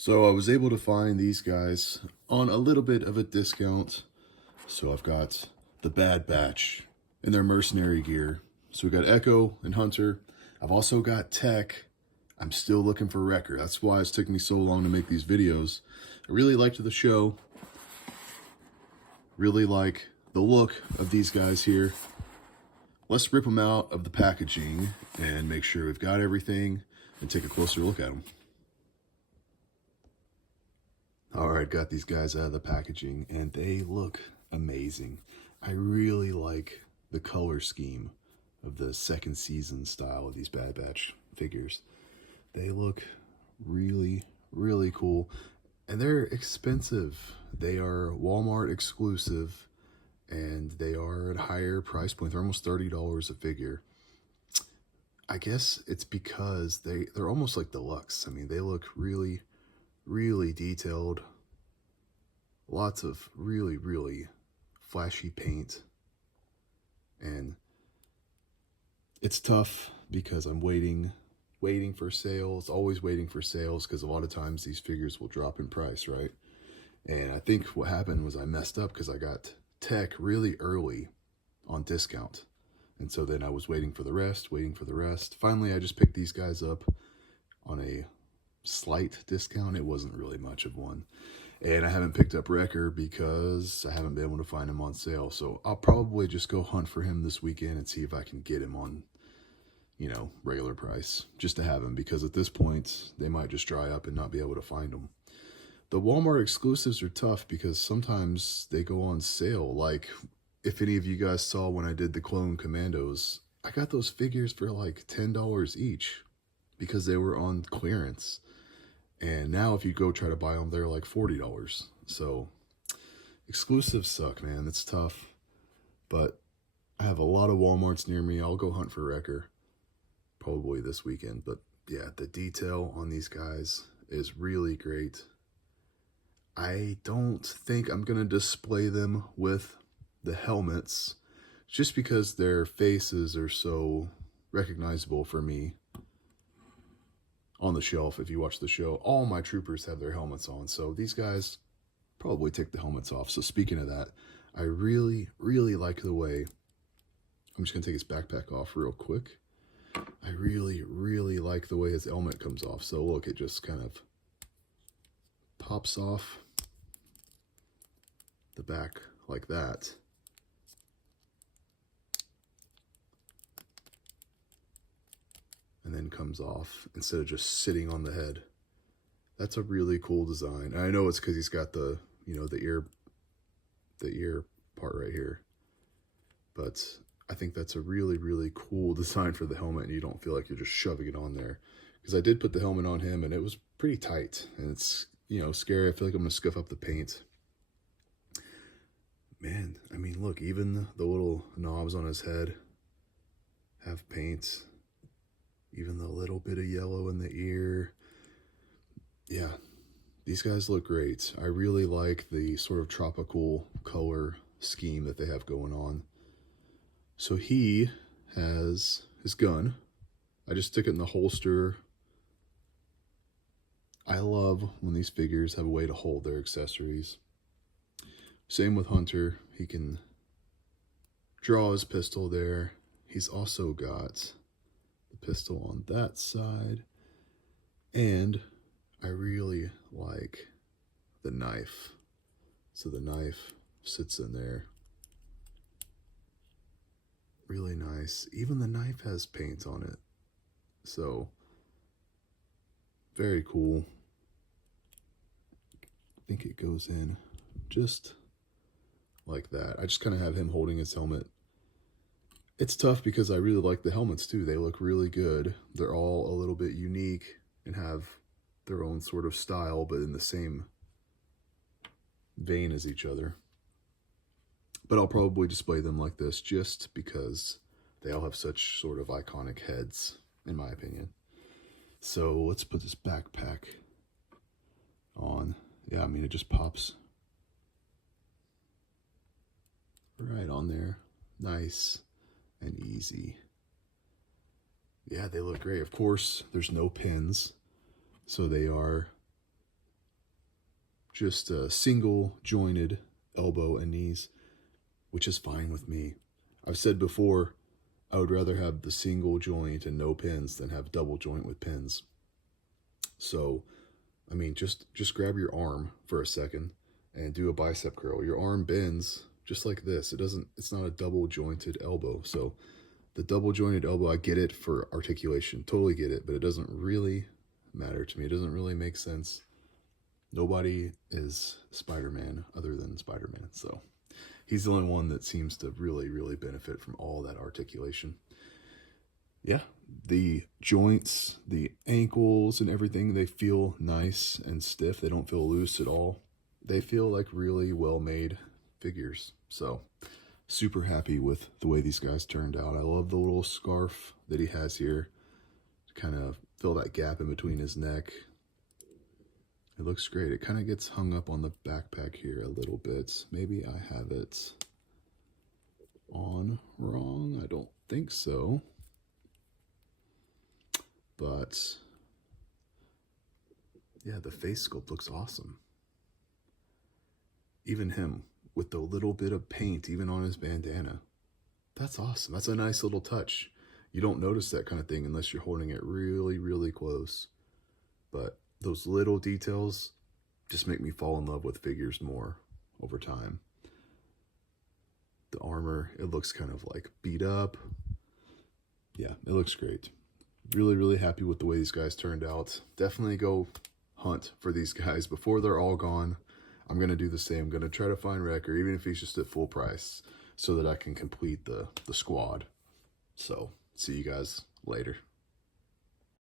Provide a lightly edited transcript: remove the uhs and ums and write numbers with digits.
So I was able to find these guys on a little bit of a discount. So I've got the Bad Batch in their mercenary gear. So we got Echo and Hunter. I've also got Tech. I'm still looking for Wrecker. That's why it's taken me so long to make these videos. I really liked the show. Really like the look of these guys here. Let's rip them out of the packaging and make sure we've got everything and take a closer look at them. All right, got these guys out of the packaging and they look amazing. I really like the color scheme of the second season style of these Bad Batch figures. They look really, really cool and they're expensive. They are Walmart exclusive and they are at a higher price point. They're almost $30 a figure. I guess it's because they're almost like deluxe. I mean, they look really, really detailed. Lots of really, really flashy paint. And it's tough because I'm waiting for sales, always waiting for sales, because a lot of times these figures will drop in price, right? And I think what happened was I messed up because I got Tech really early on discount. And so then I was waiting for the rest. Finally, I just picked these guys up on a slight discount. It wasn't really much of one. And I haven't picked up Wrecker because I haven't been able to find him on sale. So I'll probably just go hunt for him this weekend and see if I can get him on, regular price just to have him. Because at this point, they might just dry up and not be able to find them. The Walmart exclusives are tough because sometimes they go on sale. Like, if any of you guys saw when I did the Clone Commandos, I got those figures for like $10 each because they were on clearance. And now if you go try to buy them, they're like $40. So exclusives suck, man. It's tough. But I have a lot of Walmarts near me. I'll go hunt for Wrecker probably this weekend. But yeah, the detail on these guys is really great. I don't think I'm going to display them with the helmets just because their faces are so recognizable for me. On the shelf, if you watch the show, all my troopers have their helmets on, so these guys probably take the helmets off. So speaking of that, I really, really like the way, I'm just going to take his backpack off real quick. I really, really like the way his helmet comes off. So look, it just kind of pops off the back like that. And then comes off instead of just sitting on the head. That's a really cool design. And I know it's because he's got the, the ear part right here. But I think that's a really, really cool design for the helmet, and you don't feel like you're just shoving it on there. Because I did put the helmet on him, and it was pretty tight. And it's, scary. I feel like I'm going to scuff up the paint. Man, I mean, look, even the little knobs on his head have paint. Even the little bit of yellow in the ear. Yeah, these guys look great. I really like the sort of tropical color scheme that they have going on. So he has his gun. I just stick it in the holster. I love when these figures have a way to hold their accessories. Same with Hunter. He can draw his pistol there. He's also got the pistol on that side. And I really like the knife. So the knife sits in there. Really nice. Even the knife has paint on it. So, very cool. I think it goes in just like that. I just kind of have him holding his helmet. It's tough because I really like the helmets too. They look really good. They're all a little bit unique and have their own sort of style, but in the same vein as each other. But I'll probably display them like this just because they all have such sort of iconic heads, in my opinion. So let's put this backpack on. Yeah, I mean, it just pops right on there. Nice and easy. Yeah, they look great. Of course, there's no pins, so they are just a single jointed elbow and knees, which is fine with me. I've said before, I would rather have the single joint and no pins than have double joint with pins. So, I mean, just grab your arm for a second and do a bicep curl. Your arm bends just like this. It's not a double jointed elbow. So the double jointed elbow, I get it for articulation, totally get it, but it doesn't really matter to me. It doesn't really make sense. Nobody is Spider-Man other than Spider-Man. So he's the only one that seems to really, really benefit from all that articulation. Yeah, the joints, the ankles and everything, they feel nice and stiff. They don't feel loose at all. They feel like really well-made figures. So super happy with the way these guys turned out. I love the little scarf that he has here to kind of fill that gap in between his neck. It looks great. It kind of gets hung up on the backpack here a little bit. Maybe I have it on wrong. I don't think so. But yeah, the face sculpt looks awesome. Even him with the little bit of paint, even on his bandana. That's awesome. That's a nice little touch. You don't notice that kind of thing unless you're holding it really, really close. But those little details just make me fall in love with figures more over time. The armor, it looks kind of like beat up. Yeah, it looks great. Really, really happy with the way these guys turned out. Definitely go hunt for these guys before they're all gone. I'm going to do the same. I'm going to try to find Wrecker, even if he's just at full price, so that I can complete the squad. So, see you guys later.